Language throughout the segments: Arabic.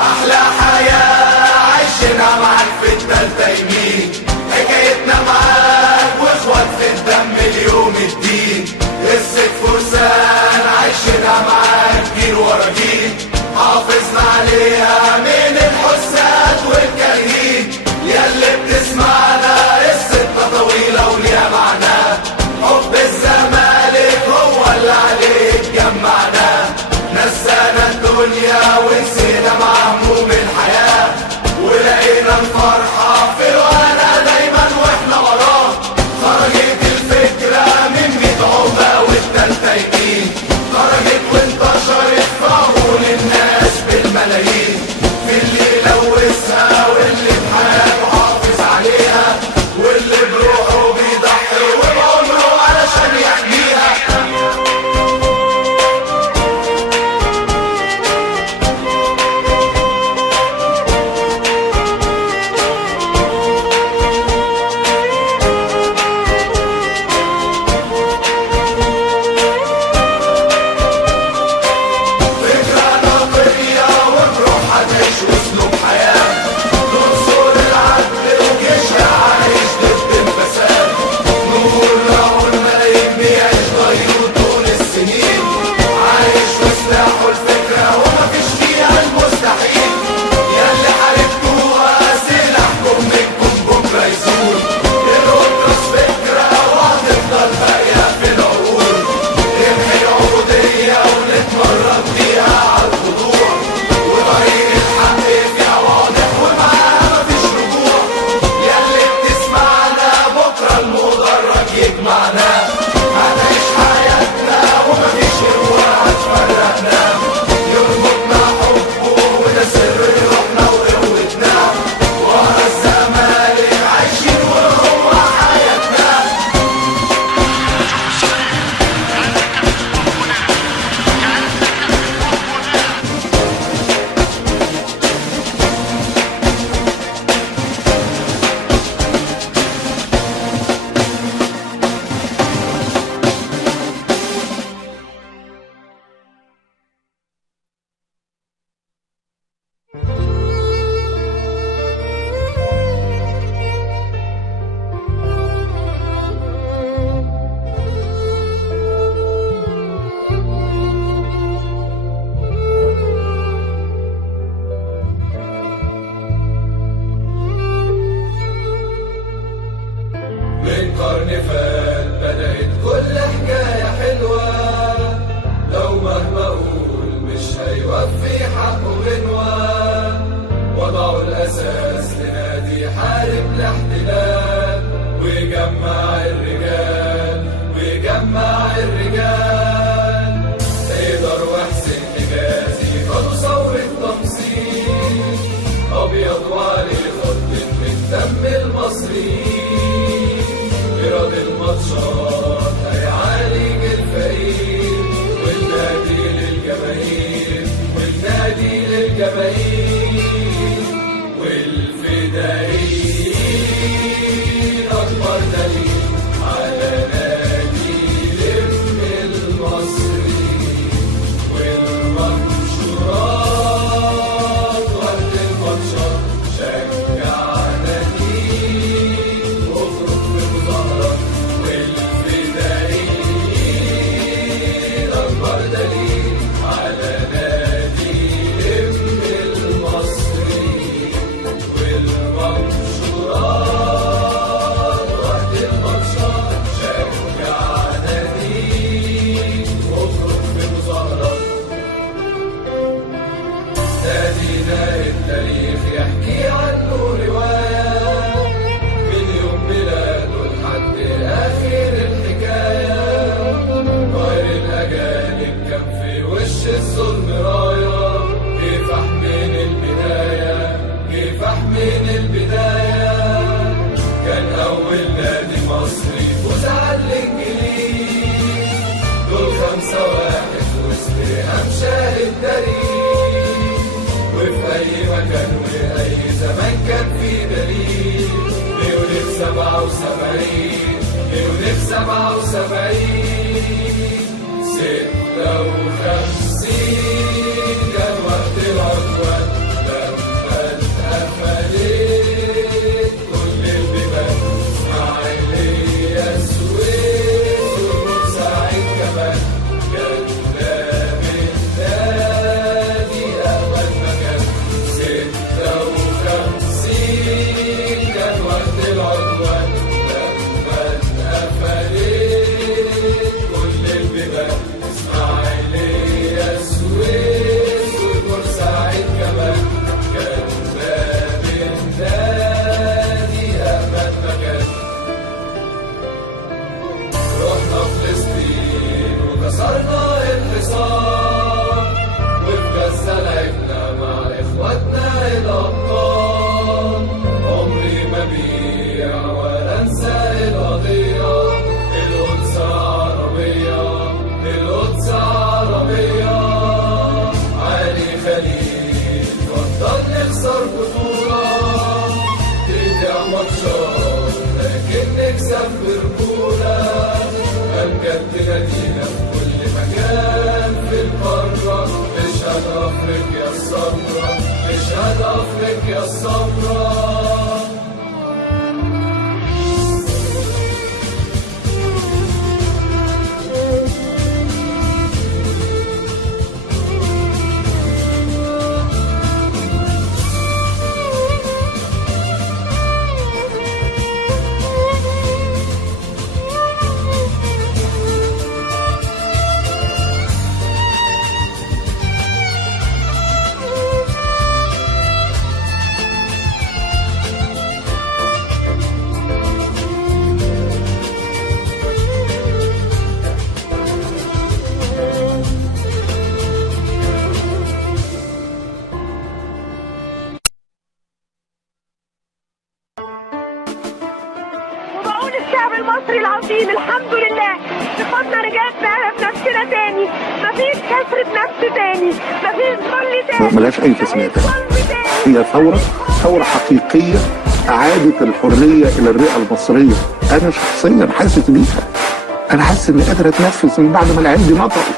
أحلى حياة عايشينها معاك في التالتة يمين، حكايتنا معاك واخوات في الدم اليوم الدين، قصة فرسان عايشينها معاك جيل ورا جيل، حافظنا عليها من الحساد والكارهين، ياللي بتسمعنا قصتنا طويلة وليها معنى، حب الزمالك هو اللي عليك جمعنا، نسانا الدنيا ونسينا مع هموم الحياة، ولقينا الفرحة في الوانا دايما واحنا وراه، خرجت الفكرة من 100 عقبة والتالتة يمين، خرجت وانتشرت في عقول الناس بالملايين، في اللي يلوثها واللي بحياته حافظ عليها، واللي بروحه بيضحي وبعمره علشان يحميها. بالدليل، وفي أي مكان وأي زمان كان في دليل. نولد 77 نولد 77 56 كان وقت العدوان لما اتقفلت كل البيبان. إسماعيلية السويس وبورسعيد كمان كان لامن نادي أول مكان. 56 كان وقت العدوان لما اتقفلت كل البيبان. إسماعيلية السويس وبورسعيد كمان كان لامن نادي أول مكان. رحنا فلسطين وكسرنا الحصار، وفي غزة لعبنا مع إخواتنا الأبطال. عمري ما بيع ولا أنسى القضية، القدس عربية القدس عربية. علي خليل فضل نخسر بطولة، تضيع ماتشات لكن نكسب برجولة. أمجد نادينا في كل مكان في القارة، نشهد أفريقيا السمرا نشهد أفريقيا السمرا. وبقول الشعب المصري العظيم الحمد لله، ثقتنا رجعت بنفسنا تاني، مفيش كسر بنفس تاني، مفيش ظل تاني، ملهاش أي تسمية تانية. هي ثورة حقيقية أعادت الحرية إلى الرئة المصرية. أنا شخصيا حاسس بيها، أنا حاسس إني قادر أتنفس من بعد ما العين دي نطقت.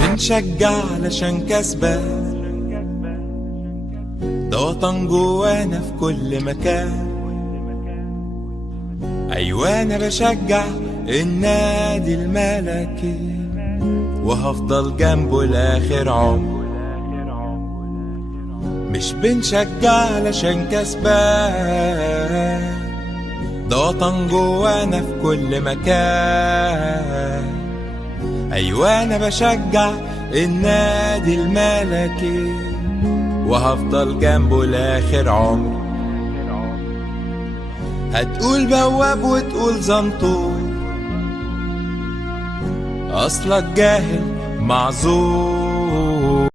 بنشجع علشان كسبان، وطن جوانا في كل مكان. أيوة أنا بشجع النادي الملكي وهفضل جنبه لآخر عمر. مش بنشجع علشان كسبان، ده وطن جوانا في كل مكان. أيوة أنا بشجع النادي الملكي وهفضل جنبه لآخر عمر. هتقول بواب وتقول زنطور، أصلك جاهل معذور.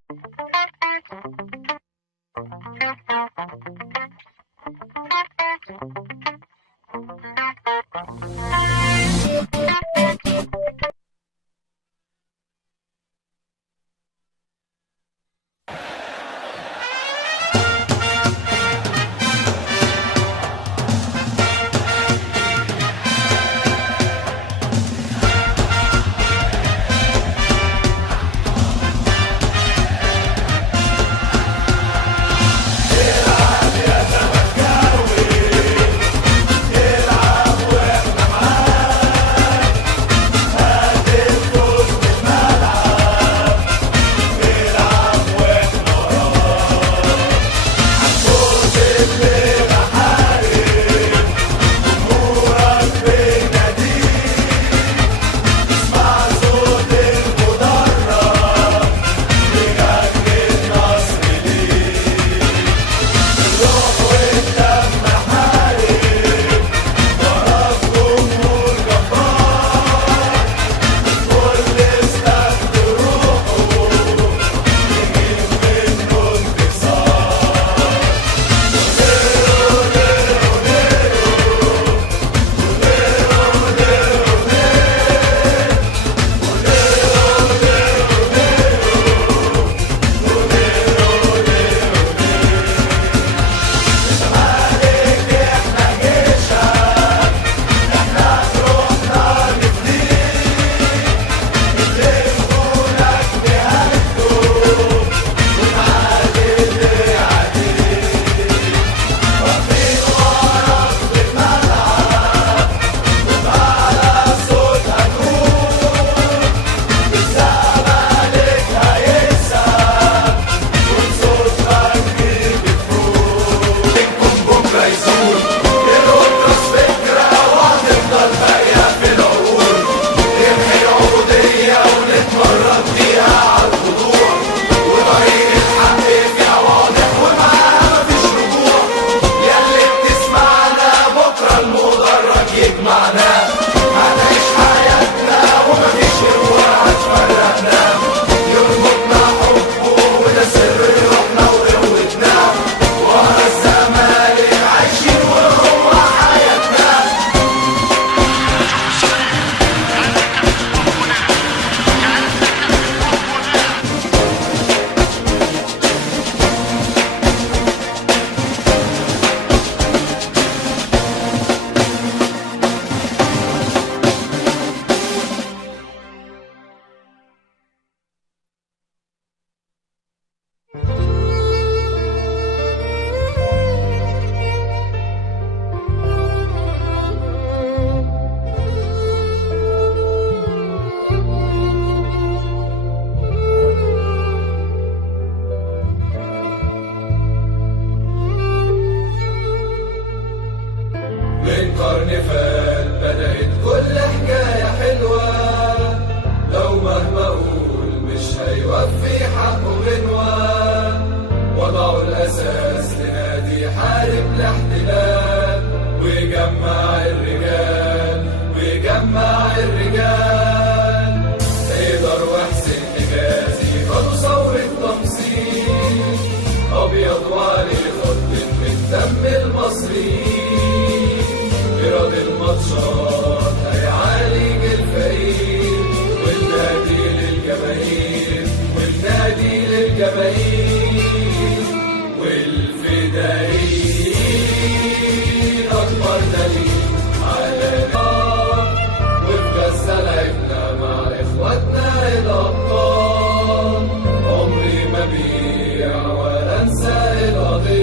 الأبطال عمري ما بيع ولا أنسى القضية.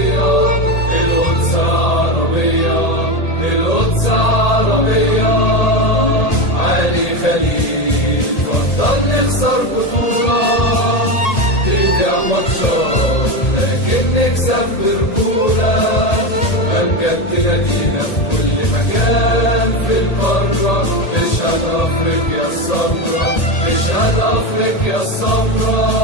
تحيا الثورة.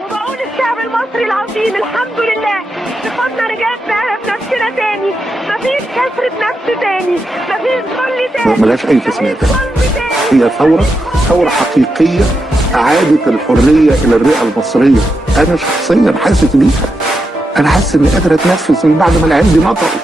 وبقول الشعب المصري العظيم الحمد لله، ثقتنا رجعت بنفسنا تاني، مفيش كسرة نفس تاني، مفيش ذل تاني، ملهاش أي تسميات. مفيش ظلم تاني. هي ثورة حقيقية أعادت الحرية إلى الرئة المصرية. أنا شخصيا حاسس بيها، أنا حاسس إني قادر أتنفس من بعد ما العيال دي نطقوا.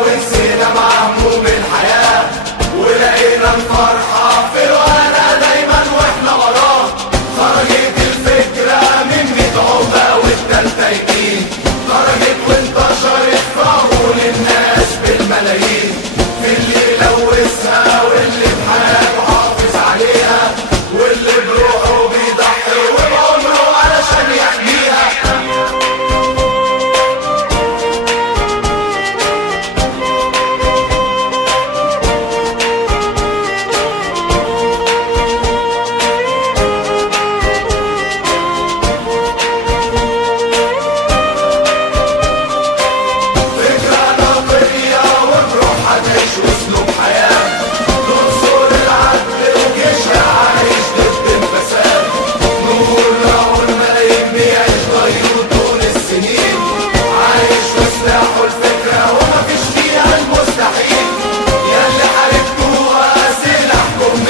ونسينا مع هموم الحياة ولقينا الفرحة في